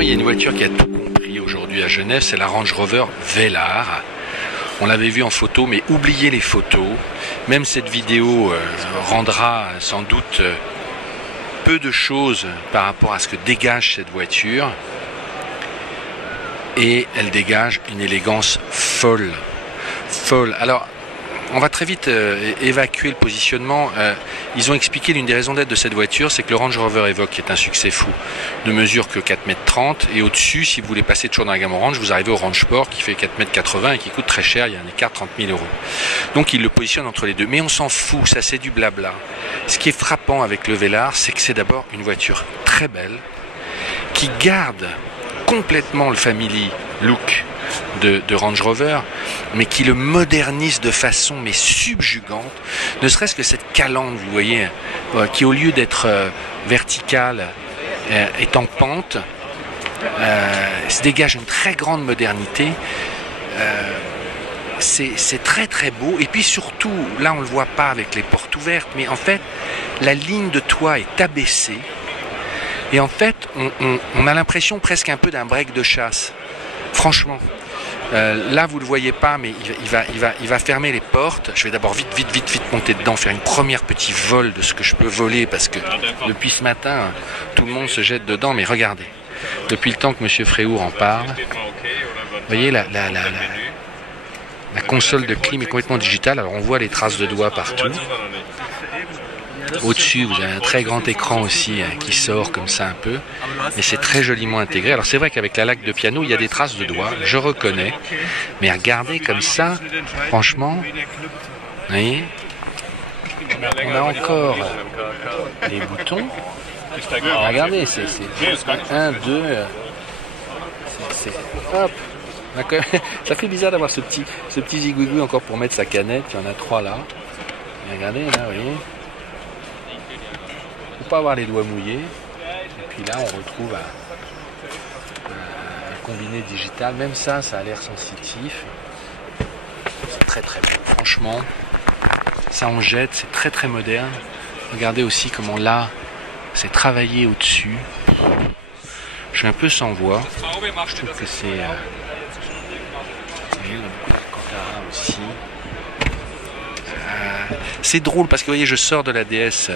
moi, il y a une voiture qui a tout compris aujourd'hui à Genève, c'est la Range Rover Velar. On l'avait vu en photo, mais oubliez les photos. Même cette vidéo rendra sans doute peu de choses par rapport à ce que dégage cette voiture. Et elle dégage une élégance folle. Folle. Alors, on va très vite évacuer le positionnement. Ils ont expliqué l'une des raisons d'être de cette voiture, c'est que le Range Rover Evoque, qui est un succès fou, ne mesure que 4,30 m. Et au-dessus, si vous voulez passer toujours dans la gamme Orange, vous arrivez au Range Sport qui fait 4,80 m et qui coûte très cher, il y a un écart 30 000 €. Donc ils le positionnent entre les deux. Mais on s'en fout, ça c'est du blabla. Ce qui est frappant avec le Velar, c'est que c'est d'abord une voiture très belle, qui garde complètement le family look de Range Rover, mais qui le modernise de façon mais subjugante, ne serait-ce que cette calandre, vous voyez, qui au lieu d'être verticale est en pente, se dégage une très grande modernité. C'est très très beau, et puis surtout, là on le voit pas avec les portes ouvertes, mais en fait la ligne de toit est abaissée, et en fait on a l'impression presque un peu d'un break de chasse, franchement. Là vous le voyez pas, mais il va fermer les portes. Je vais d'abord vite monter dedans, faire une première petit vol de ce que je peux voler, parce que depuis ce matin tout le monde se jette dedans. Mais regardez, depuis le temps que Monsieur Fréhour en parle, vous voyez la console de clim est complètement digitale. Alors on voit les traces de doigts partout. Au-dessus, vous avez un très grand écran aussi qui sort comme ça un peu, mais c'est très joliment intégré. Alors c'est vrai qu'avec la laque de piano, il y a des traces de doigts, je reconnais, mais regardez comme ça, franchement, vous voyez, on a encore les boutons. Regardez, c'est 1, 2, hop. Ça fait bizarre d'avoir ce petit zigouigou encore pour mettre sa canette. Il y en a 3 là. Et regardez là, vous voyez. Pas avoir les doigts mouillés, et puis là on retrouve un combiné digital. Même ça a l'air sensitif, c'est très très beau, franchement ça en jette, c'est très très moderne. Regardez aussi comment là c'est travaillé au dessus. Je suis un peu sans voix, je trouve que c'est il y a beaucoup d'Alcantara aussi. C'est drôle parce que vous voyez, je sors de la DS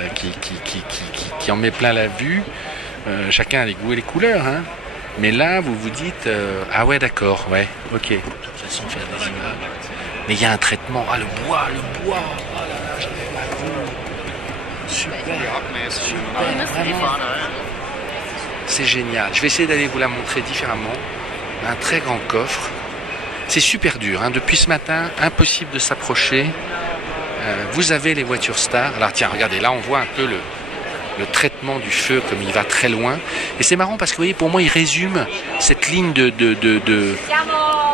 qui en met plein la vue. Chacun a les goûts et les couleurs, hein. Mais là, vous vous dites ah ouais, d'accord, ouais, ok. De toute façon, faire des images. Mais il y a un traitement. Ah, le bois. Oh là là, je l'avais pas vu. Super. C'est génial. Je vais essayer d'aller vous la montrer différemment. Un très grand coffre. C'est super dur, hein. Depuis ce matin, impossible de s'approcher. Vous avez les voitures stars. Alors tiens, regardez, là on voit un peu le traitement du feu comme il va très loin. Et c'est marrant parce que vous voyez, pour moi il résume cette ligne de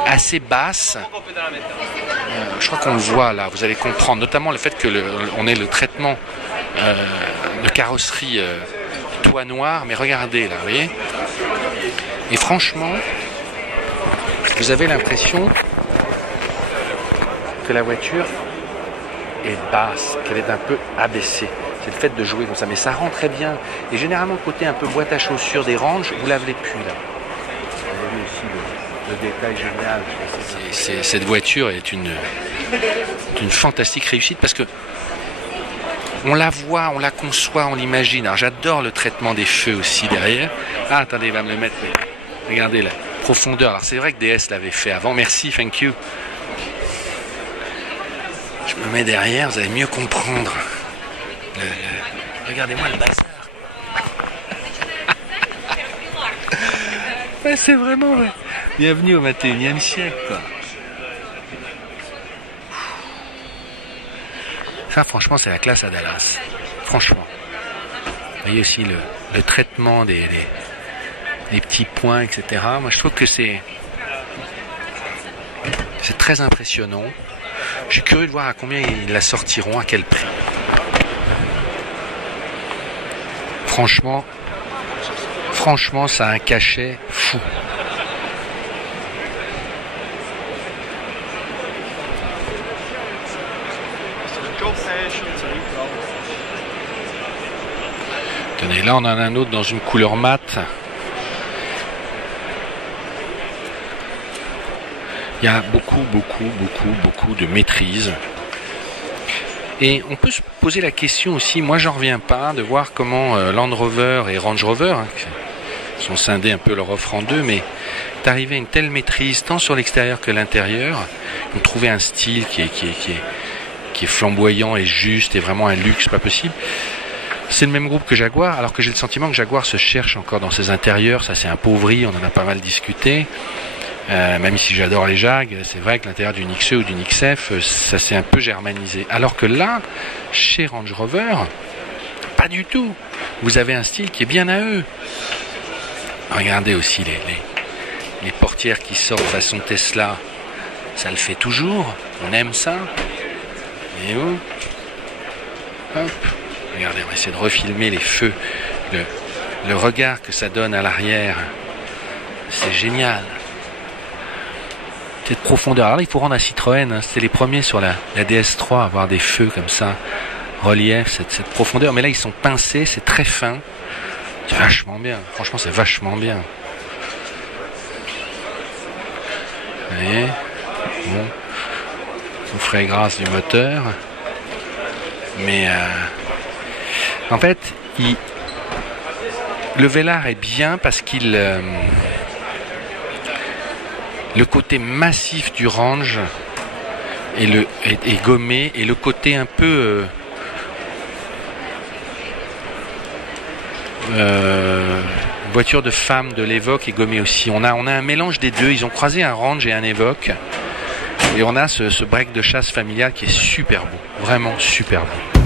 assez basse. Je crois qu'on le voit là, vous allez comprendre, notamment le fait que on ait le traitement de carrosserie toit noir. Mais regardez là, vous voyez. Et franchement, vous avez l'impression que la voiture est basse, qu'elle est un peu abaissée. C'est le fait de jouer comme ça, mais ça rend très bien. Et généralement, le côté un peu boîte à chaussures des Range, vous l'avez plus là. Vous avez aussi le détail génial. Cette voiture est une fantastique réussite parce que on la voit, on la conçoit, on l'imagine. Alors j'adore le traitement des feux aussi derrière. Ah, attendez, il va me le mettre. Regardez la profondeur. Alors c'est vrai que DS l'avait fait avant. Merci, thank you. Je me mets derrière, vous allez mieux comprendre. Regardez-moi le bazar. Ouais, c'est vraiment vrai. Bienvenue au 21e siècle, quoi. Ça, franchement, c'est la classe à Dallas. Franchement. Vous voyez aussi le traitement des petits points, etc. Moi, je trouve que c'est très impressionnant. Je suis curieux de voir à combien ils la sortiront, à quel prix. Franchement, ça a un cachet fou. Tenez, là on en a un autre dans une couleur mate. Il y a beaucoup de maîtrise. Et on peut se poser la question aussi, moi j'en reviens pas, de voir comment Land Rover et Range Rover, qui sont scindés un peu leur offre en deux, mais d'arriver à une telle maîtrise, tant sur l'extérieur que l'intérieur, on trouver un style qui est flamboyant et juste, et vraiment un luxe pas possible. C'est le même groupe que Jaguar, alors que j'ai le sentiment que Jaguar se cherche encore dans ses intérieurs, ça s'est appauvri, on en a pas mal discuté. Même si j'adore les Jag, c'est vrai que l'intérieur d'une XE ou d'une XF, ça s'est un peu germanisé. Alors que là, chez Range Rover, pas du tout. Vous avez un style qui est bien à eux. Regardez aussi les portières qui sortent façon Tesla. Ça le fait toujours. On aime ça. Et où? Hop. Regardez, on va essayer de refilmer les feux. Le regard que ça donne à l'arrière. C'est génial. Cette profondeur. Alors là, il faut rendre à Citroën, hein. C'était les premiers sur la DS3 à avoir des feux comme ça, relief, cette profondeur. Mais là, ils sont pincés, c'est très fin. C'est vachement bien. Franchement, c'est vachement bien. Vous voyez? Bon. On ferait grâce du moteur. Mais en fait, le Velar est bien parce qu'il... le côté massif du Range est gommé, et le côté un peu voiture de femme de l'Evoque est gommé aussi. On a un mélange des deux. Ils ont croisé un Range et un Evoque, et on a ce break de chasse familial qui est super beau, vraiment super beau.